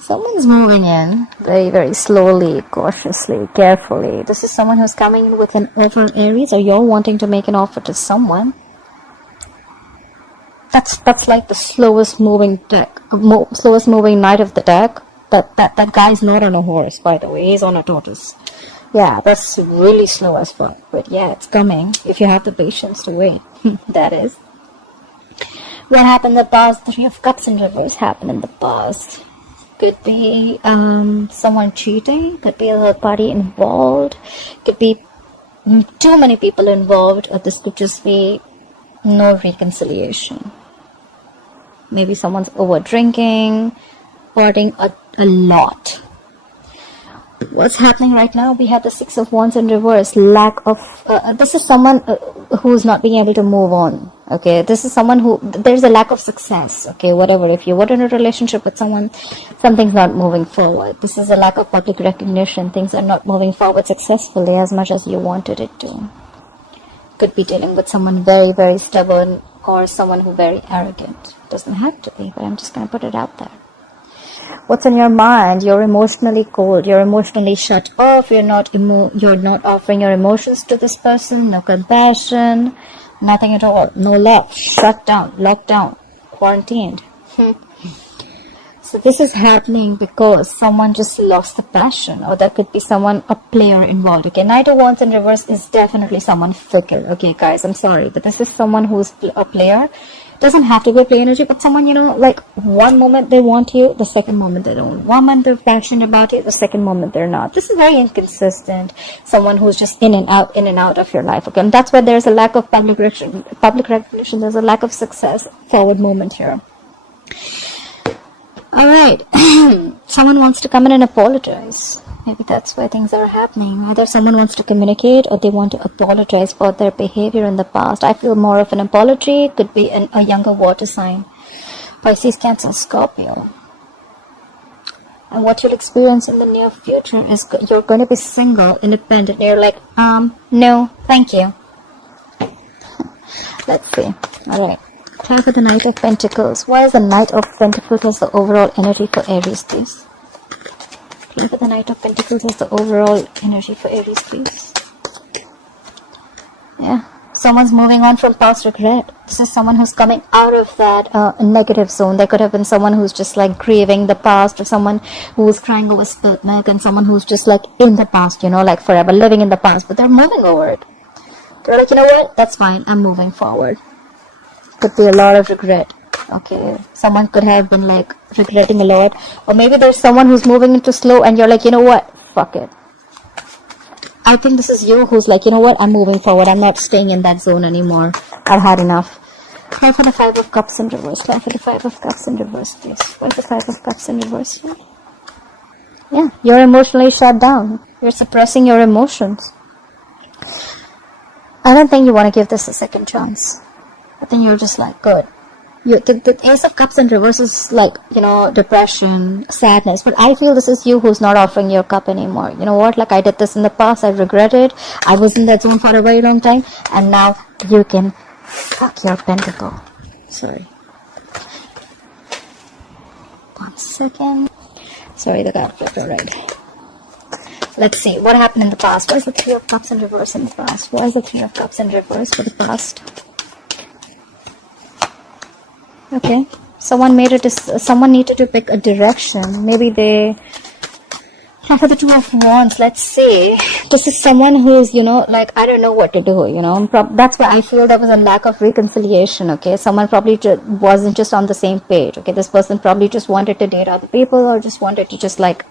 Someone's moving in very, very slowly, cautiously, carefully. This is someone who's coming in with an offer, Aries, or you're wanting to make an offer to someone. That's like the slowest moving deck, slowest moving knight of the deck. That guy's not on a horse, by the way. He's on a tortoise. Yeah, that's really slow as fuck. But yeah, it's coming if you have the patience to wait. That is. What happened in the past? The Three of Cups in reverse happened in the past. Could be someone cheating. Could be a third party involved. Could be too many people involved. Or this could just be no reconciliation. Maybe someone's over drinking, partying a lot. What's happening right now? We have the Six of Wands in reverse. Lack of this is someone who's not being able to move on. Okay, this is someone who there's a lack of success. Okay, whatever. If you were in a relationship with someone, something's not moving forward. This is a lack of public recognition. Things are not moving forward successfully as much as you wanted it to. Could be dealing with someone very, very stubborn or someone who very arrogant. Doesn't have to be, but I'm just going to put it out there. What's on your mind? You're emotionally cold. You're emotionally shut off. You're not offering your emotions to this person. No compassion. Nothing at all. No love. Shut down. Locked down. Quarantined. So this is happening because someone just lost the passion, or there could be someone, a player involved. Okay, Knight of Wands in reverse is definitely someone fickle. Okay, guys, I'm sorry, but this is someone who's a player. Doesn't have to be a play energy, but someone, you know, like one moment they want you, the second moment they don't. One moment they're passionate about it, the second moment they're not. This is very inconsistent. Someone who's just in and out of your life. Okay, and that's why there's a lack of public recognition. There's a lack of success. Forward moment here. All right, someone wants to come in and apologize. Maybe that's why things are happening. Either someone wants to communicate or they want to apologize for their behavior in the past. I feel more of an apology. Could be a younger water sign. Pisces, Cancer, Scorpio. And what you'll experience in the near future is you're going to be single, independent. You're like, no, thank you. Let's see. All right. Try for the Knight of Pentacles. Why is the Knight of Pentacles as the overall energy for Aries, please? Try for the Knight of Pentacles as the overall energy for Aries, please. Yeah. Someone's moving on from past regret. This is someone who's coming out of that negative zone. There could have been someone who's just like grieving the past, or someone who's crying over spilt milk, and someone who's just like in the past, you know, like forever living in the past, but they're moving over it. They're like, you know what? That's fine. I'm moving forward. Could be a lot of regret. Okay, someone could have been like regretting a lot, or maybe there's someone who's moving into slow and you're like, you know what, fuck it. I think this is you who's like, you know what, I'm moving forward. I'm not staying in that zone anymore. I've had enough. Try for the Five of Cups in reverse. Try for the Five of Cups in reverse, please. Where's the Five of Cups in reverse here? Yeah, you're emotionally shut down. You're suppressing your emotions. I don't think you want to give this a second chance. But then you're just like, good. The Ace of Cups in reverse is like, you know, depression, sadness. But I feel this is you who's not offering your cup anymore. You know what? Like, I did this in the past. I regret it. I was in that zone for a very long time. And now you can fuck your pentacle. Sorry. 1 second. Sorry, the card flipped. Alright. Let's see. What happened in the past? Why is the Three of Cups in reverse in the past? Why is the Three of Cups in reverse for the past? Okay, someone needed to pick a direction. Maybe they for the Two of Wands. Let's see. This is someone who's, you know, like, I don't know what to do, you know. That's why I feel there was a lack of reconciliation. Okay, someone probably wasn't just on the same page. Okay, this person probably just wanted to date other people, or just wanted to just like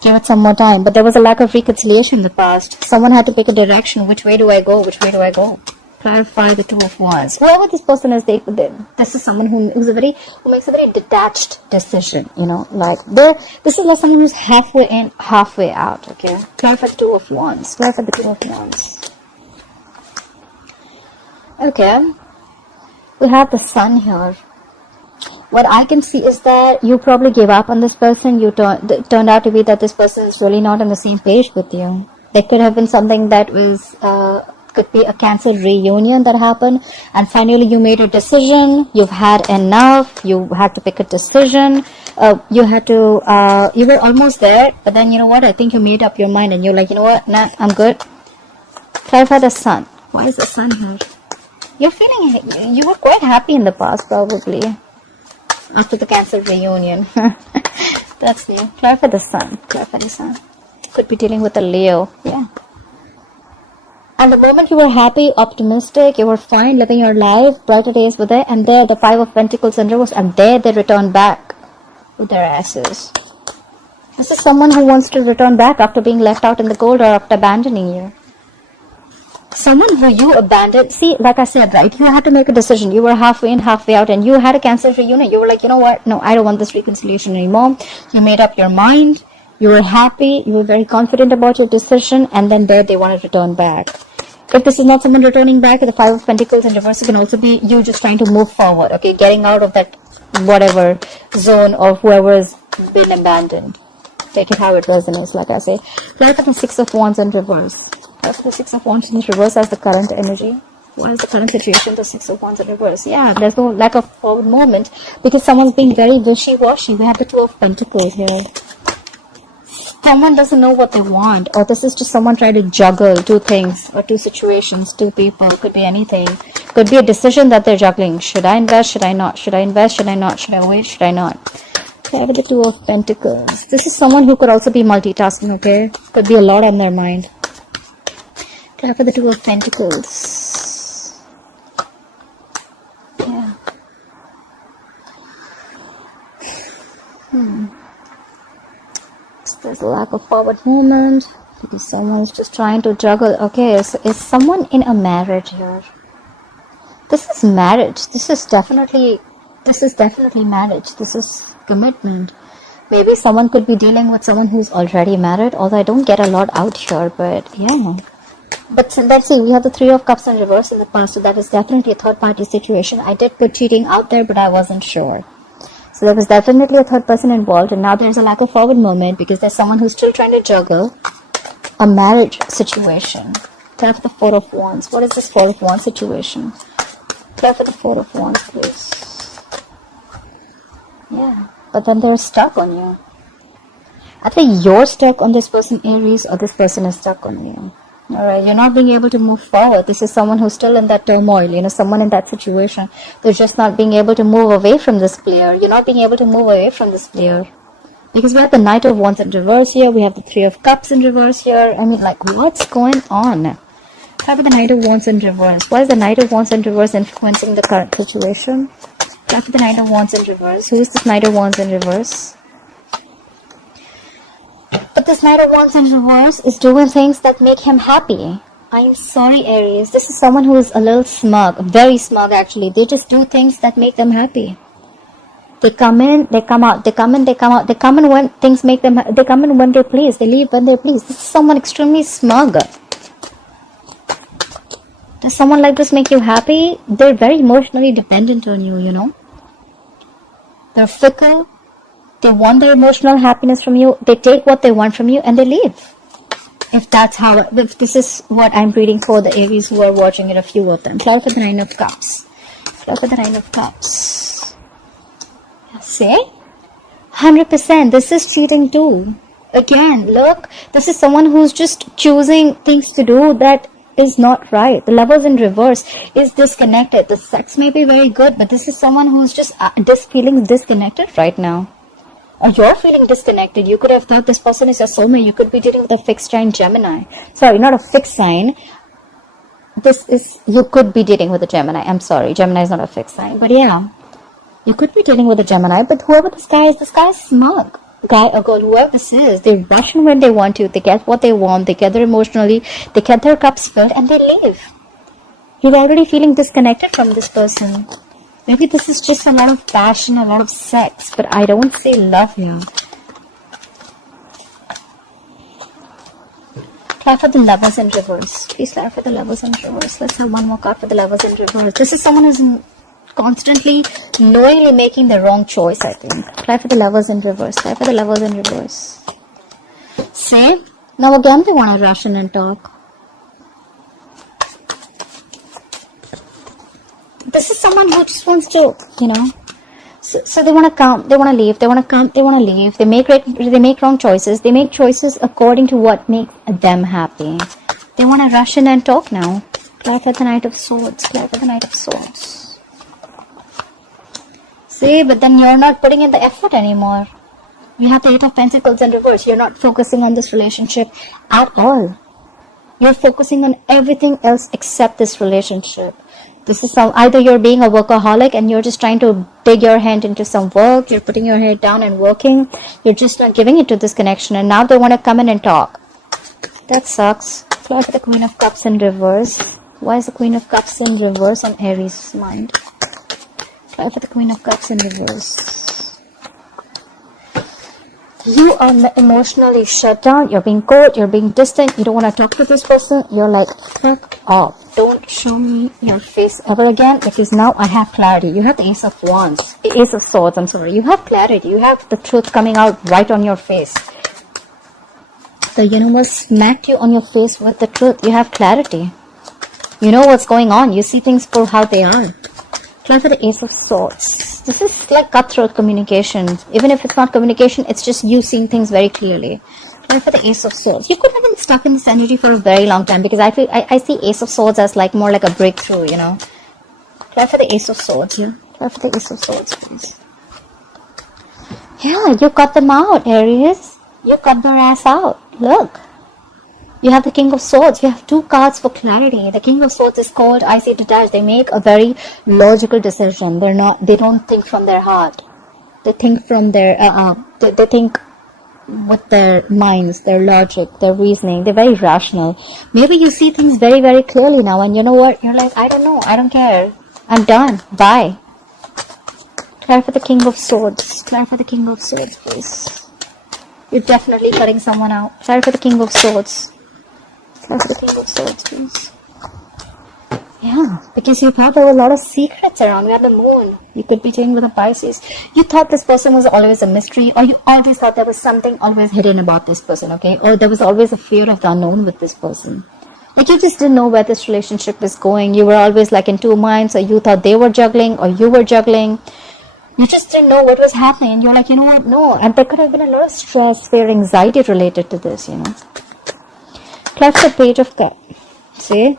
give it some more time. But there was a lack of reconciliation in the past. Someone had to pick a direction. Which way do I go? Which way do I go? Clarify the Two of Wands. Whoever this person is, this is someone who makes a very detached decision. You know, like this is like someone who's halfway in, halfway out. Okay, clarify the Two of Wands. Clarify the Two of Wands. Okay, we have the Sun here. What I can see is that you probably gave up on this person. Turned out to be that this person is really not on the same page with you. There could have been something that was could be a Cancer reunion that happened, and finally you made a decision. You've had enough. You had to pick a decision. you had to, you were almost there, but then you know what, I think you made up your mind and you're like, you know what, nah, I'm good. Clarify the sun. Why is the sun here? You're feeling, you were quite happy in the past probably, after the Cancer reunion. That's new. Clarify the sun. Clarify the sun. Could be dealing with a Leo. Yeah. And the moment you were happy, optimistic, you were fine, living your life, brighter days were there, and there the Five of Pentacles in reverse, and there they return back with their asses. This is someone who wants to return back after being left out in the cold or after abandoning you. Someone who you abandoned. See, like I said, right, you had to make a decision. You were halfway in, halfway out, and you had a Cancer reunion. You were like, you know what, no, I don't want this reconciliation anymore. You made up your mind. You were happy. You were very confident about your decision, and then there they want to return back. If this is not someone returning back, the Five of Pentacles in reverse, it can also be you just trying to move forward, okay, getting out of that whatever zone of whoever has been abandoned. Take it how it resonates, like I say. Clarify the Six of Wands in reverse. Clarify the Six of Wands in reverse as the current energy. Why is the current situation the Six of Wands in reverse? Yeah, there's no lack of forward movement because someone's being very wishy-washy. We have the Two of Pentacles here. Someone doesn't know what they want, or this is just someone trying to juggle two things or two situations, two people. Could be anything. Could be a decision that they're juggling. Should I invest? Should I not? Should I invest? Should I not? Should I wait? Should I not? Okay, with the Two of Pentacles. This is someone who could also be multitasking, okay? Could be a lot on their mind. Okay, for the Two of Pentacles. Yeah. There's a lack of forward movement because someone's just trying to juggle. Okay, so is someone in a marriage here? This is marriage. This is definitely marriage. This is commitment. Maybe someone could be dealing with someone who's already married, although I don't get a lot out here, but yeah. But let's see, we have the Three of Cups in reverse in the past, so that is definitely a third party situation. I did put cheating out there, but I wasn't sure. So there was definitely a third person involved, and now there's a lack of forward movement because there's someone who's still trying to juggle a marriage situation. Tell for the Four of Wands. What is this Four of Wands situation? Tell for the Four of Wands, please. Yeah, but then they're stuck on you. I think you're stuck on this person, Aries, or this person is stuck on you. Alright, you're not being able to move forward. This is someone who's still in that turmoil, you know, someone in that situation. They're just not being able to move away from this player. You're not being able to move away from this player. Because we have the Knight of Wands in reverse here. We have the Three of Cups in reverse here. I mean, like, what's going on? How about the Knight of Wands in reverse? Why is the Knight of Wands in reverse influencing the current situation? How about the Knight of Wands in reverse? Who is this Knight of Wands in reverse? But this Knight of Wands in reverse is doing things that make him happy. I'm sorry, Aries. This is someone who is a little smug. Very smug, actually. They just do things that make them happy. They come in, they come out. They come in, they come out. They come in when things make them... They come in when they're pleased. They leave when they're pleased. This is someone extremely smug. Does someone like this make you happy? They're very emotionally dependent on you, you know. They're fickle. They want their emotional happiness from you. They take what they want from you and they leave. If this is what I'm reading for the Aries who are watching it, a few of them. Clarify the Nine of Cups. Clarify the Nine of Cups. See? 100%. This is cheating too. Again, look. This is someone who's just choosing things to do that is not right. The Lovers in reverse is disconnected. The sex may be very good, but this is someone who's just feeling disconnected right now. Or you're feeling disconnected. You could have thought this person is your soulmate. You could be dealing with a fixed sign Gemini. Sorry, not a fixed sign. You could be dealing with a Gemini. I'm sorry, Gemini is not a fixed sign. But yeah, you could be dealing with a Gemini. But whoever this guy is smug. Guy or girl, whoever this is, they rush in when they want to. They get what they want. They gather emotionally. They get their cups filled and they leave. You're already feeling disconnected from this person. Maybe this is just a lot of passion, a lot of sex, but I don't see love here. Clarify the Lovers in reverse. Please clarify the Lovers in reverse. Let's have one more card for the Lovers in reverse. This is someone who's constantly, knowingly making the wrong choice, I think. Clarify the Lovers in reverse. Clarify the Lovers in reverse. See? Now again they want to rush in and talk. This is someone who just wants to, So they want to come, they want to leave, they want to come, they want to leave. They make wrong choices. They make choices according to what makes them happy. They want to rush in and talk now. Clear for the Knight of Swords. Clear for the Knight of Swords. See, but then you're not putting in the effort anymore. You have the Eight of Pentacles in reverse. You're not focusing on this relationship at all. You're focusing on everything else except this relationship. This is either you're being a workaholic and you're just trying to dig your hand into some work. You're putting your head down and working. You're just not giving it to this connection. And now they want to come in and talk. That sucks. Clear for the Queen of Cups in reverse. Why is the Queen of Cups in reverse on Aries' mind? Clear for the Queen of Cups in reverse. You are emotionally shut down. You're being cold. You're being distant. You don't want to talk to this person. You're like, fuck off. Don't show me your face ever again, because now I have clarity. You have the Ace of Wands. Ace of Swords, I'm sorry. You have clarity. You have the truth coming out right on your face. The universe smacked you on your face with the truth. You have clarity. You know what's going on. You see things for how they are. Clear for the Ace of Swords. This is like cutthroat communication. Even if it's not communication, it's just you seeing things very clearly. Clear for the Ace of Swords. You could have been stuck in this energy for a very long time, because I see Ace of Swords as like more like a breakthrough, you know. Clear for the Ace of Swords here. Clear for the Ace of Swords, please. Yeah, you cut them out, Aries. You cut their ass out. Look. You have the King of Swords. You have two cards for clarity. The King of Swords is called, I say detached. They make a very logical decision. They don't think from their heart. They think from their, they think with their minds, their logic, their reasoning. They're very rational. Maybe you see things very, very clearly now, and you know what? You're like, I don't know. I don't care. I'm done. Bye. Clear for the King of Swords. Clear for the King of Swords, please. You're definitely cutting someone out. Clear for the King of Swords. Clear for the King of Swords, please. Yeah, because you thought there were a lot of secrets around. We had the moon. You could be dealing with a Pisces. You thought this person was always a mystery, or you always thought there was something always hidden about this person, okay? Or there was always a fear of the unknown with this person. Like you just didn't know where this relationship was going. You were always like in two minds, or you thought they were juggling, or you were juggling. You just didn't know what was happening, and you're like, you know what, no. And there could have been a lot of stress, fear, anxiety related to this, you know. Clear for the Page of Cups. See?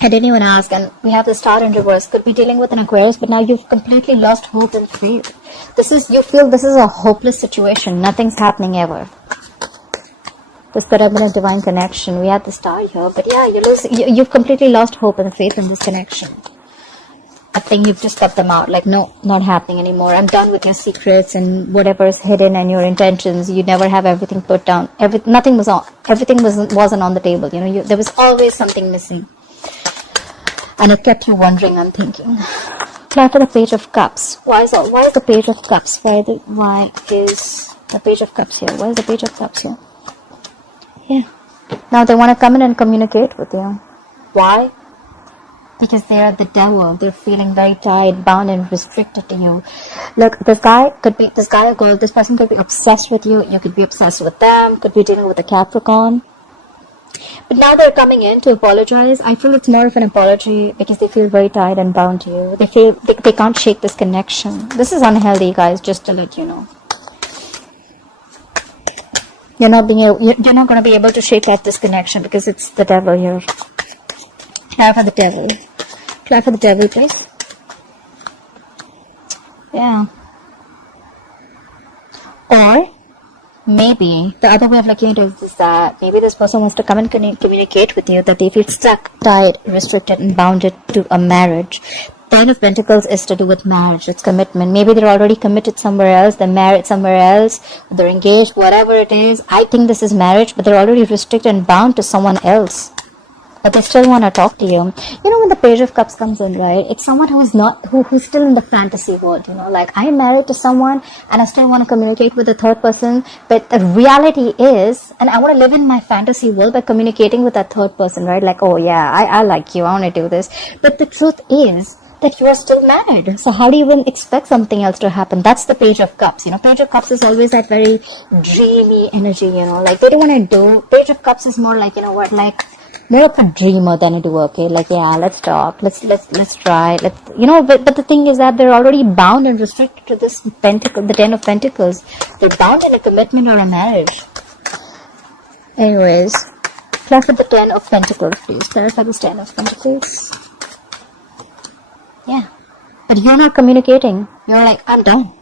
I didn't even ask, and we have the Star in reverse. Could be dealing with an Aquarius, but now you've completely lost hope and faith. You feel this is a hopeless situation. Nothing's happening ever. This could have been a divine connection. We had the Star here, but yeah, you've completely lost hope and faith in this connection. I think you've just cut them out. Like, no, not happening anymore. I'm done with your secrets and whatever is hidden and your intentions. You never have everything put down. Everything wasn't on the table. You know, there was always something missing. And it kept you wondering, I'm thinking. Clear for the Page of Cups. Why is the Page of Cups? Why is the Page of Cups here? Why is the Page of Cups here? Yeah. Now they want to come in and communicate with you. Why? Because they are the devil. They're feeling very tied, bound, and restricted to you. Look, this guy or girl, this person could be obsessed with you. You could be obsessed with them. Could be dealing with a Capricorn. But now they're coming in to apologize. I feel it's more of an apology because they feel very tied and bound to you. They feel they can't shake this connection. This is unhealthy, guys, just to let you know. You're not going to be able to shake out this connection because it's the devil here. Clear for the devil. Clear for the devil, please. Yeah. Or maybe the other way of looking at it is that maybe this person wants to come and communicate with you that they feel stuck, tied, restricted, and bounded to a marriage. Nine of Pentacles is to do with marriage. It's commitment. Maybe they're already committed somewhere else. They're married somewhere else. They're engaged, whatever it is. I think this is marriage, but they're already restricted and bound to someone else. But they still want to talk to you. You know, when the Page of Cups comes in, right? It's someone who's still in the fantasy world, you know, like I'm married to someone and I still want to communicate with the third person. But the reality is, and I want to live in my fantasy world by communicating with that third person, right? Like, oh yeah, I like you. I want to do this. But the truth is that you are still married. So how do you even expect something else to happen? That's the Page of Cups. You know, Page of Cups is always that very dreamy energy, you know, like they don't want to do. Page of Cups is more like, you know what, like, more of a dreamer than a doer. Okay, like, yeah, let's talk, let's try, but the thing is that they're already bound and restricted to this pentacle, the 10 of Pentacles. They're bound in a commitment or a marriage. Anyways, clarify the 10 of Pentacles, please. Clarify this 10 of Pentacles. Yeah, but you're not communicating. You're like, I'm done.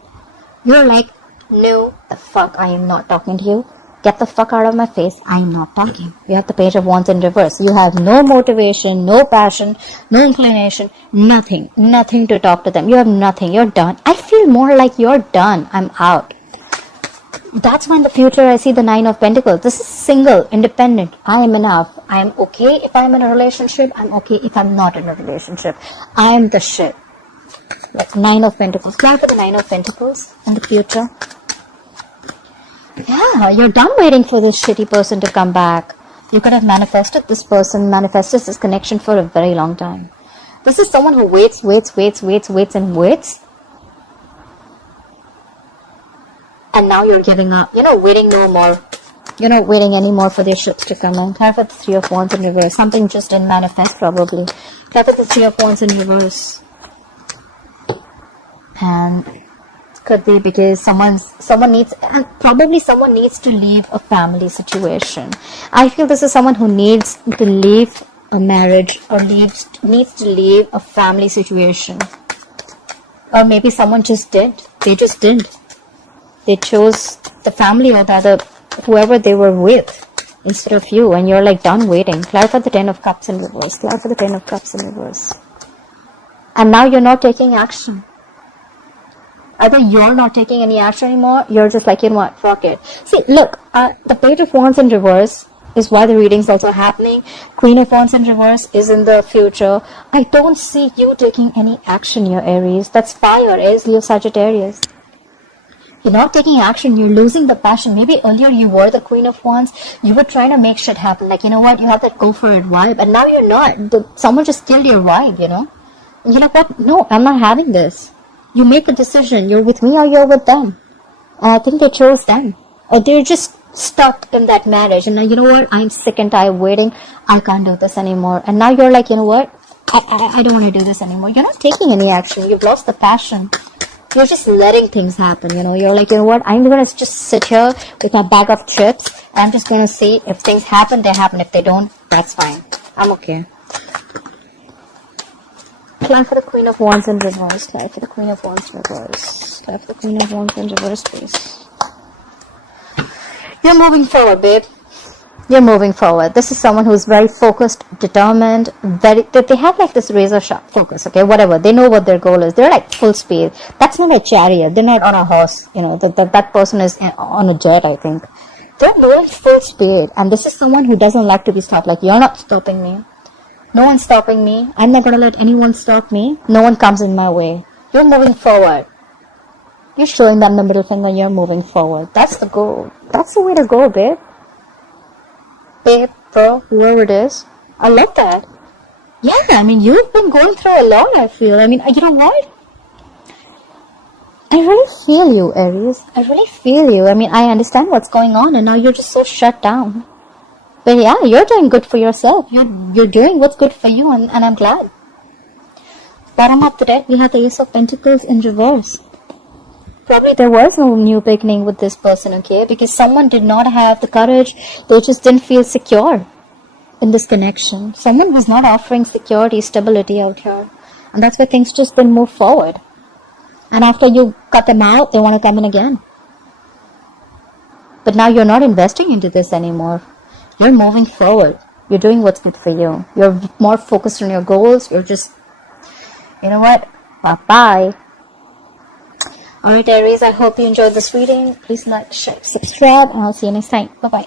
You're like, no, the fuck, I am not talking to you. Get the fuck out of my face. I am not talking. You have the Page of Wands in reverse. You have no motivation, no passion, no inclination, nothing. Nothing to talk to them. You have nothing. You're done. I feel more like you're done. I'm out. That's why in the future I see the 9 of Pentacles. This is single, independent. I am enough. I am okay if I'm in a relationship. I'm okay if I'm not in a relationship. I am the shit. Like 9 of Pentacles. Clarify the 9 of Pentacles in the future. Yeah, you're done waiting for this shitty person to come back. You could have manifested this person, manifested this connection for a very long time. This is someone who waits. And now you're giving up. You're not waiting no more. You're not waiting anymore for their ships to come in. Clarify the 3 of Wands in reverse. Something just didn't manifest probably. Clarify the 3 of Wands in reverse. And could be because someone needs to leave a family situation. I feel this is someone who needs to leave a marriage or needs to leave a family situation. Or maybe someone just did. They just did. They chose the family or the other, whoever they were with instead of you, and you're like done waiting. Clarify the 10 of Cups in reverse. Clarify the 10 of Cups in reverse. And now you're not taking action. Either you're not taking any action anymore, you're just like, you know what, fuck it. See, look, the Page of Wands in reverse is why the reading's also happening. Queen of Wands in reverse is in the future. I don't see you taking any action, your Aries. That's fire, Aries, Leo, Sagittarius. You're not taking action, you're losing the passion. Maybe earlier you were the Queen of Wands, you were trying to make shit happen. Like, you know what, you have that go for it vibe, and now you're not. Someone just killed your vibe, you know. And you're like, what? No, I'm not having this. You make a decision. You're with me or you're with them. And I think they chose them. Or they're just stuck in that marriage. And now, you know what? I'm sick and tired of waiting. I can't do this anymore. And now you're like, you know what? I don't want to do this anymore. You're not taking any action. You've lost the passion. You're just letting things happen, you know. You're like, you know what? I'm going to just sit here with my bag of chips. I'm just going to see if things happen, they happen. If they don't, that's fine. I'm okay. Clarify the Queen of Wands in reverse. Clarify the Queen of Wands in reverse. Clarify the Queen of Wands in reverse, please. You're moving forward, babe. You're moving forward. This is someone who's very focused, determined, they have like this razor sharp focus, okay, whatever. They know what their goal is. They're like full speed. That's not a chariot. They're not on a horse, you know. That person is on a jet, I think. They're moving full speed. And this is someone who doesn't like to be stopped. Like, you're not stopping me. No one's stopping me. I'm not going to let anyone stop me. No one comes in my way. You're moving forward. You're showing them the middle finger. You're moving forward. That's the goal. That's the way to go, babe. Babe, bro, whoever it is. I love that. Yeah, I mean, you've been going through a lot, I feel. I mean, you know what? I really feel you, Aries. I really feel you. I mean, I understand what's going on, and now you're just so shut down. But yeah, you're doing good for yourself. You're doing what's good for you, and I'm glad. Bottom of the deck, we have the Ace of Pentacles in reverse. Probably there was no new beginning with this person, okay? Because someone did not have the courage. They just didn't feel secure in this connection. Someone was not offering security, stability out here. And that's why things just didn't move forward. And after you cut them out, they want to come in again. But now you're not investing into this anymore. You're moving forward. You're doing what's good for you. You're more focused on your goals. You're just, you know what? Bye-bye. Alright, Aries, I hope you enjoyed this reading. Please like, share, subscribe, and I'll see you next time. Bye-bye.